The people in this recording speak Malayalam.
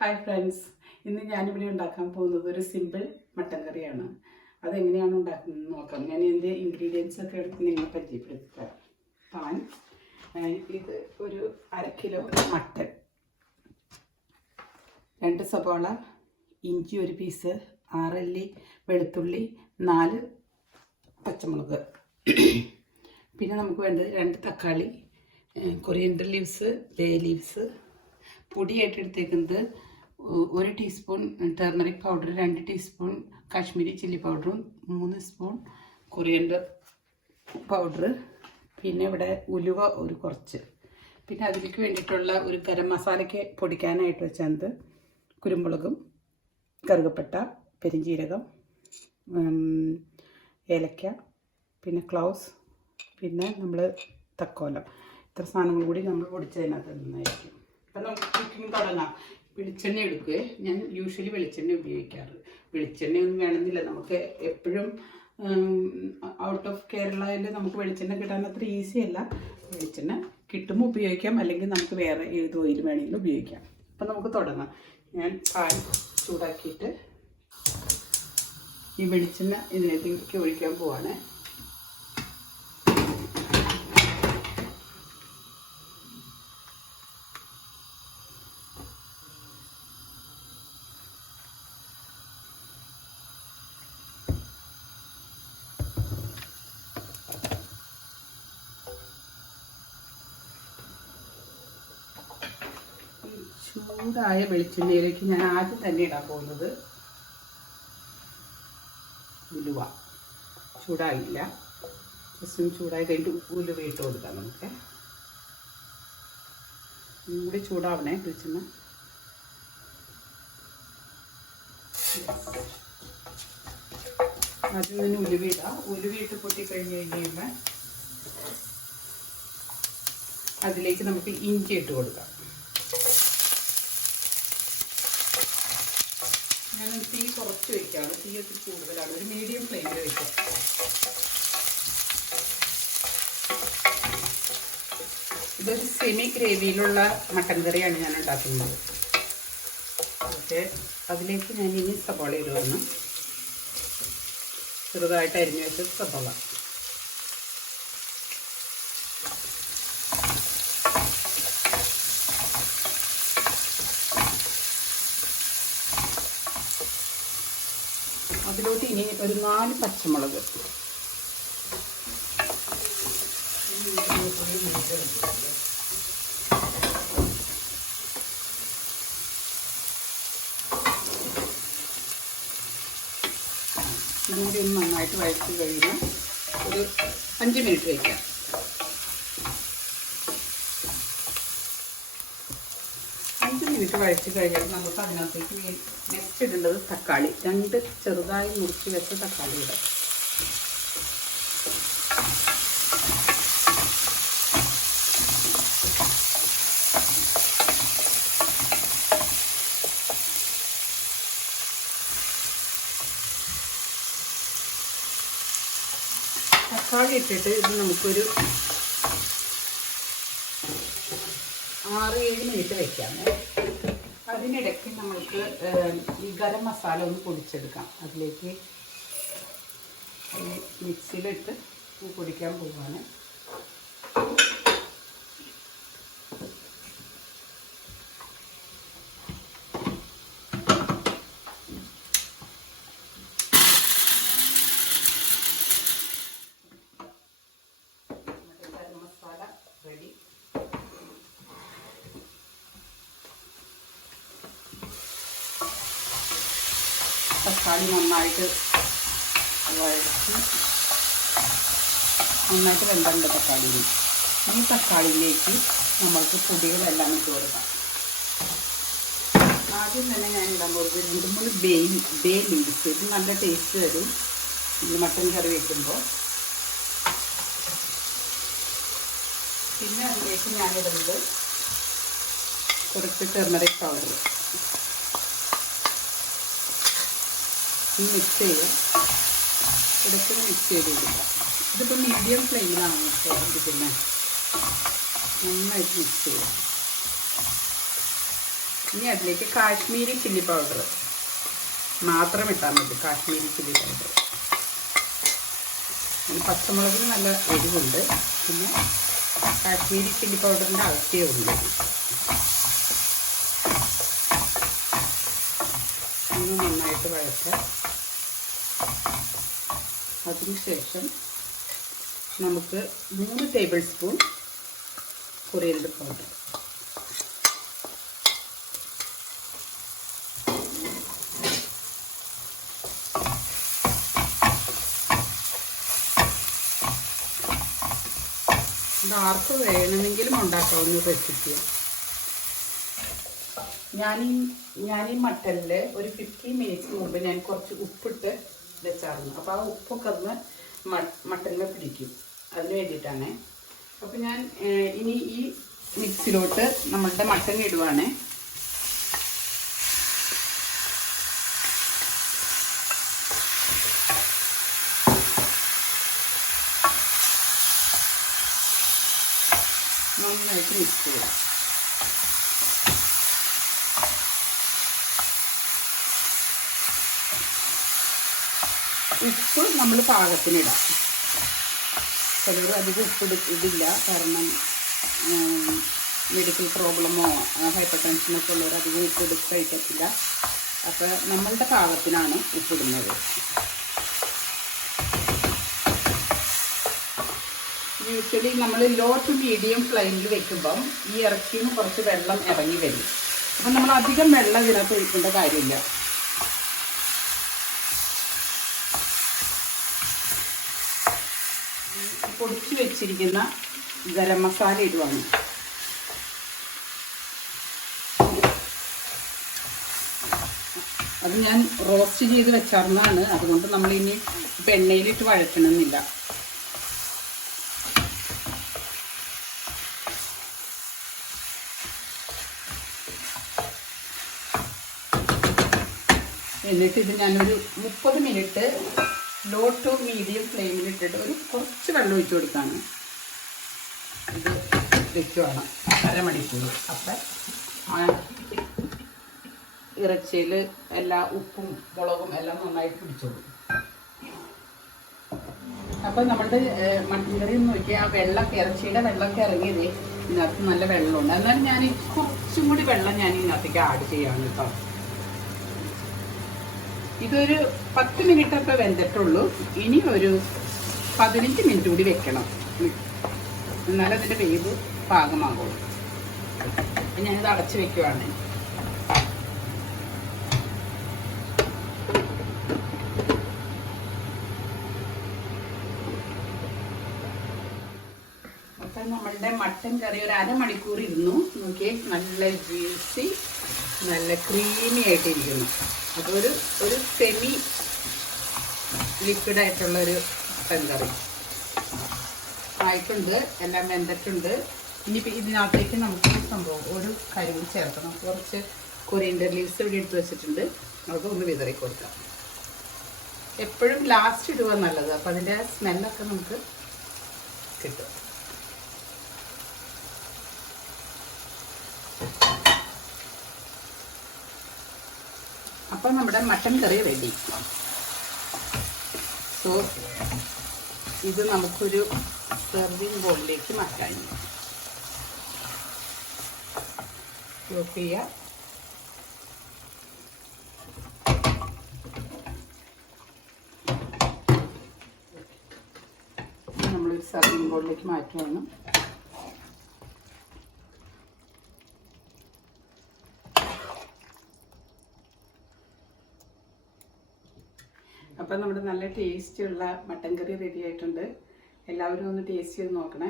ഹായ് ഫ്രണ്ട്സ്, ഇന്ന് ഞാനിവിടെ ഉണ്ടാക്കാൻ പോകുന്നത് ഒരു സിമ്പിൾ മട്ടൻ കറിയാണ്. അതെങ്ങനെയാണ് ഉണ്ടാക്കുന്നത് നോക്കാം. ഞാൻ ഇതിൻ്റെ ഇൻഗ്രീഡിയൻസ് ഒക്കെ എടുത്ത് നിങ്ങളെ പരിചയപ്പെടുത്താം. പാൻ, ഇത് ഒരു 1/2 കിലോ മട്ടൻ, 2 സവാള, ഇഞ്ചി 1 പീസ്, 6 അല്ലി വെളുത്തുള്ളി, 4 പച്ചമുളക്, പിന്നെ നമുക്ക് വേണ്ടത് 2 തക്കാളി, കൊറിയൻഡർ ലീവ്സ്, ബേ ലീവ്സ്, പൊടിയായിട്ട് എടുത്തേക്കുന്നത് 1 teaspoon turmeric powder, 2 teaspoon Kashmiri chilli പൗഡറും, 3 സ്പൂൺ കൊറിയൻഡർ പൗഡർ, പിന്നെ ഇവിടെ ഉലുവ കുറച്ച്, പിന്നെ അതിലേക്ക് വേണ്ടിയിട്ടുള്ള ഒരു ഗരം മസാലയ്ക്ക് പൊടിക്കാനായിട്ട് വെച്ചത് കുരുമുളകും, കറുകപ്പട്ട, പെരിഞ്ജീരകം, ഏലക്ക, പിന്നെ ക്ലൗസ്, പിന്നെ നമ്മൾ തക്കോലം. ഇത്ര സാധനങ്ങൾ കൂടി നമ്മൾ പൊടിച്ചതിനകത്ത് നിന്നായിരിക്കും. അപ്പം നമുക്ക് കുക്കിംഗ് തുടങ്ങാം. വെളിച്ചെണ്ണ എടുക്കുകയെ ഞാൻ യൂഷ്വലി വെളിച്ചെണ്ണ ഉപയോഗിക്കാറ്. വെളിച്ചെണ്ണയൊന്നും വേണമെന്നില്ല, നമുക്ക് എപ്പോഴും ഔട്ട് ഓഫ് കേരളയിൽ നമുക്ക് വെളിച്ചെണ്ണ കിട്ടാൻ അത്ര ഈസി അല്ല. വെളിച്ചെണ്ണ കിട്ടുമ്പോൾ ഉപയോഗിക്കാം, അല്ലെങ്കിൽ നമുക്ക് വേറെ ഏത് ഓയിൽ വേണമെങ്കിലും ഉപയോഗിക്കാം. അപ്പം നമുക്ക് തുടങ്ങാം. ഞാൻ പാൻ ചൂടാക്കിയിട്ട് ഈ വെളിച്ചെണ്ണ ഇതിലേക്ക് ഒഴിക്കാൻ പോവാണ്. ചൂടായ വെളിച്ചെണ്ണയിലേക്ക് ഞാൻ ആദ്യം തന്നെ ഇടാൻ പോകുന്നത് ഉലുവ. ചൂടായില്ല, ജസ്റ്റ് ചൂടായി കഴിഞ്ഞിട്ട് ഉലുവ ഇട്ട് കൊടുക്കാം. നമുക്ക് കൂടി ചൂടാവണേ വെളിച്ചെണ്ണ. ആദ്യം തന്നെ ഉലുവ ഇടാം. ഉലുവ ഇട്ട് പൊട്ടിക്കഴിഞ്ഞ് കഴിയുമ്പോൾ അതിലേക്ക് നമുക്ക് ഇഞ്ചി ഇട്ട് കൊടുക്കാം. ഞാൻ തീ കുറച്ച് വയ്ക്കാണ്, തീ ഒത്തിരി കൂടുതലാണ്, ഒരു മീഡിയം ഫ്ലെയിമിൽ വയ്ക്കാം. ഇതൊരു സെമി ഗ്രേവിയിലുള്ള മട്ടൻ കറിയാണ് ഞാൻ ഉണ്ടാക്കുന്നത്. ഓക്കെ, അതിലേക്ക് ഞാൻ ഇനി സവാള ഇടുകയാണ്. ചെറുതായിട്ട് അരിഞ്ഞു വെച്ച സവാള, അതിലോട്ട് ഇനി ഒരു 4 പച്ചമുളക്, ഇതുകൂടി ഒന്ന് നന്നായിട്ട് വഴറ്റി കഴിഞ്ഞ് ഒരു 5 മിനിറ്റ് വയ്ക്കാം. 5 മിനിറ്റ് വഴറ്റി കഴിഞ്ഞാൽ നമുക്ക് അതിനകത്തേക്ക് നെക്സ്റ്റ് ഇടേണ്ടത് തക്കാളി. 2 ചെറുതായി മുറിച്ച് വെച്ച തക്കാളി ഇടാം. തക്കാളി ഇട്ടിട്ട് ഇത് നമുക്കൊരു 6-7 മിനിറ്റ് വയ്ക്കാം. അതിനിടയ്ക്ക് നമ്മൾക്ക് ഈ ഗരം മസാല ഒന്ന് പൊടിച്ചെടുക്കാം. അതിലേക്ക് മിക്സിയിലിട്ട് പൊടിക്കാൻ പോവാണ്. ഗരം മസാല റെഡി. തക്കാളി നന്നായിട്ട് വെന്തണ്ട തക്കാളി. ഈ തക്കാളിയിലേക്ക് നമ്മൾക്ക് പൊടികളെല്ലാം ഇട്ട് കൊടുക്കാം. ആദ്യം തന്നെ ഞാൻ ഇടാൻ പോകുന്നത് 2-3 ബേ ലീവ്സ്. ഇത് നല്ല ടേസ്റ്റ് വരും ഈ മട്ടൻ കറി വയ്ക്കുമ്പോൾ. പിന്നെ അതിലേക്ക് ഞാനിടുന്നത് കുറച്ച് ടർമറിക് പൗഡർ. മിക്സ് ചെയ്യുക, ഇടയ്ക്ക് മിക്സ് ചെയ്ത് കൊടുക്കുക. ഇതിപ്പോൾ മീഡിയം ഫ്ലെയിമിലാണ് ഇരിക്കുന്നത്. നന്നായിട്ട് മിക്സ് ചെയ്യുക. ഇനി അതിലേക്ക് കാശ്മീരി ചില്ലി പൗഡർ മാത്രം ഇട്ടാൽ മതി. Kashmiri chilli powder. പച്ചമുളകിന് നല്ല എരിവുണ്ട്, പിന്നെ കാശ്മീരി ചില്ലി പൗഡറിൻ്റെ ആവശ്യമേ ഉള്ളൂ. ഒന്ന് നന്നായിട്ട് വഴറ്റാം. അതിനുശേഷം നമുക്ക് 3 ടേബിൾ സ്പൂൺ കൊറിയൻഡർ പൗഡർ, ഇത് ആർക്ക് വേണമെങ്കിലും ഉണ്ടാക്കാവുന്ന റെസിപ്പിയാണ്. ഞാൻ ഈ മട്ടനിൽ ഒരു 15 മിനിറ്റ്സ് മുമ്പ് ഞാൻ കുറച്ച് ഉപ്പിട്ട് വെച്ചായിരുന്നു. അപ്പോൾ ആ ഉപ്പൊക്കെ ഒന്ന് മട്ടനിൽ പിടിക്കും, അതിന് വേണ്ടിയിട്ടാണ്. അപ്പോൾ ഞാൻ ഇനി ഈ മിക്സിലോട്ട് നമ്മളുടെ മട്ടൻ ഇടുവാണ്. നന്നായിട്ട് മിക്സ് ചെയ്യാം. ഉപ്പ് നമ്മൾ പാകത്തിനിടാം. ചിലർ അധികം ഉപ്പ് ഇടില്ല, കാരണം മെഡിക്കൽ പ്രോബ്ലമോ ഹൈപ്പർ ടെൻഷനൊക്കെ ഉള്ളവർ അധികം ഉപ്പ് കഴിക്കത്തില്ല. അപ്പോൾ നമ്മളുടെ പാകത്തിനാണ് ഉപ്പിടുന്നത്. യൂഷ്വലി നമ്മൾ ലോ ടു മീഡിയം ഫ്ലെയിമിൽ വെക്കുമ്പം ഈ ഇറച്ചിയിൽ നിന്ന് കുറച്ച് വെള്ളം ഇറങ്ങി വരും. അപ്പം നമ്മൾ അധികം വെള്ളം ഇതിനകത്ത് ഒഴിക്കേണ്ട കാര്യമില്ല. പൊടിച്ചു വെച്ചിരിക്കുന്ന ഗരം മസാല ഇടുവാണ്. അത് ഞാൻ റോസ്റ്റ് ചെയ്ത് വെച്ചാർന്നതാണ്, അതുകൊണ്ട് നമ്മളിനി ഇപ്പം എണ്ണയിലിട്ട് വഴറ്റണമെന്നില്ല. എന്നിട്ട് ഇത് ഞാനൊരു 30 മിനിറ്റ് ലോ ടു മീഡിയം ഫ്ലെയിമിലിട്ടിട്ട് ഒരു കുറച്ച് വെള്ളം ഒഴിച്ചു കൊടുക്കാണ്. ഇത് വെക്കുവാണ് അരമണിക്കൂർ. അപ്പം ഇറച്ചിയിൽ എല്ലാ ഉപ്പും മുളകും എല്ലാം നന്നായിട്ട് പിടിച്ചോളും. അപ്പം നമ്മളുടെ മട്ടൻ കറി നോക്കിയാൽ ആ വെള്ളമൊക്കെ ഇറച്ചിയുടെ വെള്ളമൊക്കെ ഇറങ്ങിയത് ഇതിനകത്ത് നല്ല വെള്ളമുണ്ട്. എന്നാലും ഞാൻ കുറച്ചും കൂടി വെള്ളം ഞാൻ ഇതിനകത്തേക്ക് ആഡ് ചെയ്യാണ് കേട്ടോ. ഇതൊരു 10 മിനിറ്റൊക്കെ വെന്തിട്ടുള്ളൂ. ഇനി ഒരു 15 മിനിറ്റ് കൂടി വെക്കണം, എന്നാലും അതിൻ്റെ വേവ് പാകമാകുള്ളൂ. അപ്പം ഞാനിത് അടച്ച് വെക്കുവാണ്. അപ്പം നമ്മളുടെ മട്ടൻ കറി ഒരു അരമണിക്കൂർ ഇരുന്നു. നോക്കിയേ, നല്ല ജ്യൂസി, നല്ല ക്രീമി ആയിട്ടിരിക്കുന്നു. അപ്പോൾ ഒരു സെമി ലിക്വിഡായിട്ടുള്ളൊരു മട്ടൻ കറി ആയിട്ടുണ്ട്. എല്ലാം വെന്തിട്ടുണ്ട്. ഇനിയിപ്പോൾ ഇതിനകത്തേക്ക് നമുക്ക് സംഭവം ഒരു കറി കൂടി ചേർക്കണം. കുറച്ച് കൊറിയൻഡർ ലീവ്സ് ഇവിടെ എടുത്ത് വെച്ചിട്ടുണ്ട്, അതൊന്ന് വിതറി കൊടുക്കാം. എപ്പോഴും ലാസ്റ്റ് ഇടുക നല്ലത്, അപ്പോൾ അതിൻ്റെ സ്മെല്ലൊക്കെ നമുക്ക് കിട്ടും. അപ്പം നമ്മുടെ മട്ടൻ കറി റെഡി. സോ ഇത് നമുക്കൊരു സെർവിങ് ബോളിലേക്ക് മാറ്റാൻ ഓഫ് ചെയ്യാം. നമ്മളൊരു സെർവിങ് ബോളിലേക്ക് മാറ്റുകയാണ്. അപ്പം നമ്മുടെ നല്ല ടേസ്റ്റുള്ള മട്ടൻ കറി റെഡി ആയിട്ടുണ്ട്. എല്ലാവരും ഒന്ന് ടേസ്റ്റ് ചെയ്ത് നോക്കണേ.